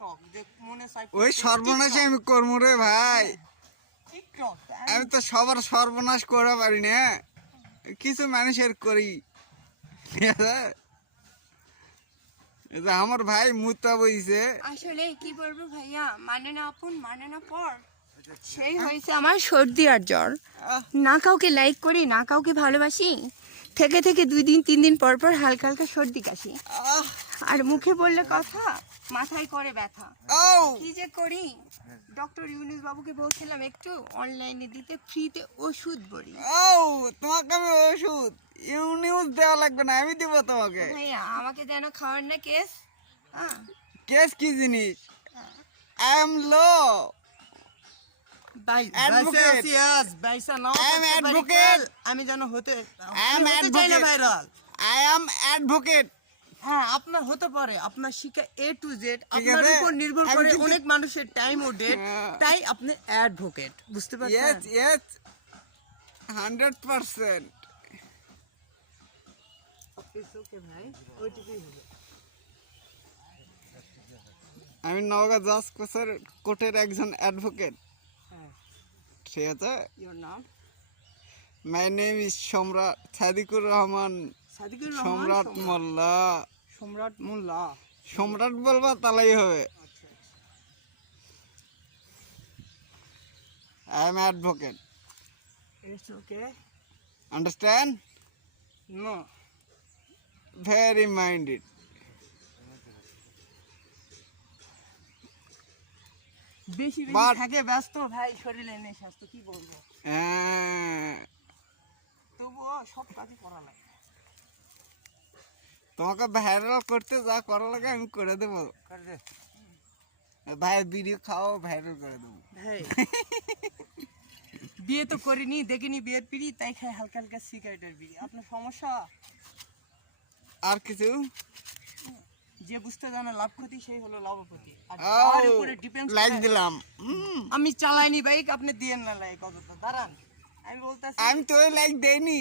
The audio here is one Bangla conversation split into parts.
শখ যে মনে চাই ওই সর্বনাশ আমি করবো রে ভাই। টিকটক আমি তো সবার সর্বনাশ করা পারি না, কিছু মানুষের করি। ঠিক আছে, এই যে আমার ভাই মুতা বইছে। আসলে কি বলবো ভাইয়া, মানে না আপন মানে না পর, সেই হয়েছে আমার সর্দি আর জ্বর। না কাউকে লাইক করি না কাউকে ভালোবাসি, থেকে থেকে 2 দিন 3 দিন পর পর হালকা হালকা সর্দি কাশি, আহ, আর মুখে বললে কথা মাথায় করে ব্যথা। ও কি যে করি, ডক্টর ইউনুস বাবুকে বলছিলাম একটু অনলাইনে দিতে ফ্রিতে ওষুধ বড়ি। ও তোমাকে আমি ওষুধ ইউনিউজ দেওয়া লাগবে না, আমি দিব তোমাকে। ভাইয়া আমাকে যেন খাওয়ার না কেস। হ্যাঁ কেস কি জিনিস? আই এম লো ভাই Advocate. বাইসা নাও I am করতে পারি advocate. কাল। আমি যেন হতে I am হতে চাই না advocate. Viral. I am advocate. হ্যাঁ আপনার হতে পারে, আপনার শিক্ষা A to Z ঠিক আপনার আছে? উপর নির্ভর আমি করে কিন্তু- অনেক মানুষের টাইম ও ডেট, হ্যাঁ। তাই আপনি অ্যাডভোকেট, বুঝতে ইয়েস পারছেন? ইয়েস 100%। ভাই ওইটুকুই হবে। আমি নওগাঁ জজ কোর্টের একজন অ্যাডভোকেট। হ্যাঁ, ঠিক আছে, your নাম? মাই নেম ইজ সম্রাট সাদিকুর রহমান সাদিকুর রহমান সম্রাট মোল্লা। সম্রাট মোল্লা। সম্রাট বলবা তালাই হবে। আচ্ছা I am advocate, it's okay. Understand? No, very minded. বেশি বেশি But- থাকে ব্যস্ত ভাই, শরীরে নেই স্বাস্থ্য, কি বলবো, তবুও সব কাজই করা লাগে। তোমাকে ভাইরাল করতে যা করা লাগে আমি করে দেবো ভাই। ভিডিও খাও, ভাইরাল করে দেবো ভাই বিয়ে তো করিনি, দেখিনি বিয়ের পিড়ি, তাই খাই হালকা হালকা সিগারেটের বিড়ি। আপনার সমস্যা? আর কিছু? যে বুঝতে জানে লাভ ক্ষতি সেই হলো লাভপতি। আর ও যার উপরে ডিপেন্ডস লাইক দিলাম। আমি চালাইনি বাইক, আপনি দিয়েন না লাইক, অযথা দাঁড়ান, আমি বলতেছি আমি তো লাইক দেইনি,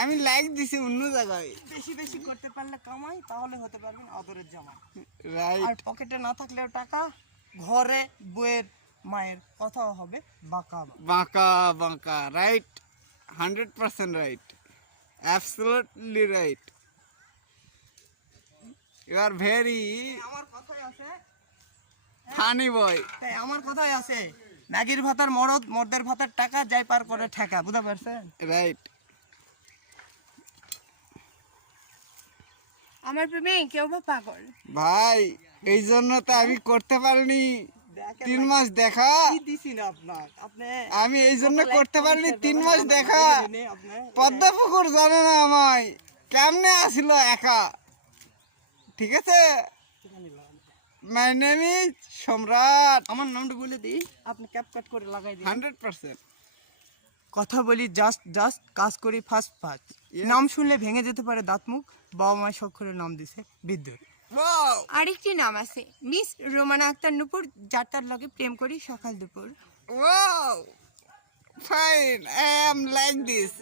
আমি লাইক দিছি অন্য জায়গায়। বেশি বেশি করতে পারলে কামাই, তাহলে হতে পারবেন আদরের জামাই। আর রাইট, পকেটে না থাকলেও টাকা, ঘরে বউয়ের মায়ের কথাও হবে বাঁকা। বাঁকা বাঁকা। Right, 100% right, absolutely right. You are very আমার কথাই আছে, ফানি বয়। তাই আমার কথাই আছে, ম্যাগির ভাতার মরদ, মর্দের ভাতার টাকা, যাই পার করে ঠেকা, বুঝতে পারছেন? রাইট। আমার প্রেমে কেউ বা পাগল। ভাই এই জন্য তো আমি করতে পারিনি, দেখেন 3 মাস দেখা। কি দিছি না আপনার, আপনি আমি এই জন্য করতে পারিনি, 3 মাস দেখা। আপনি পদ্মা পুকুর জানে না আমায় কেমনে আসিল একা। ঠিক আছে, মাই নেম ইজ সম্রাট। আমার নামটা বলে দিই, আপনি ক্যাপকাট করে লাগাই দিন। 100%। কথা বলি জাস্ট জাস্ট, কাজ করি ফাস্ট ফাস্ট। নাম শুনলে ভেঙে যেতে পারে দাঁত মুখ, বাবা মায়ের শখ করে নাম দিছে বিদ্যুৎ। ওয়াও আরেকটি নাম আছে মিস রোমানা আক্তার নুপুর, যার তার লগে প্রেম করি সকাল দুপুর। Wow fine, I am like this.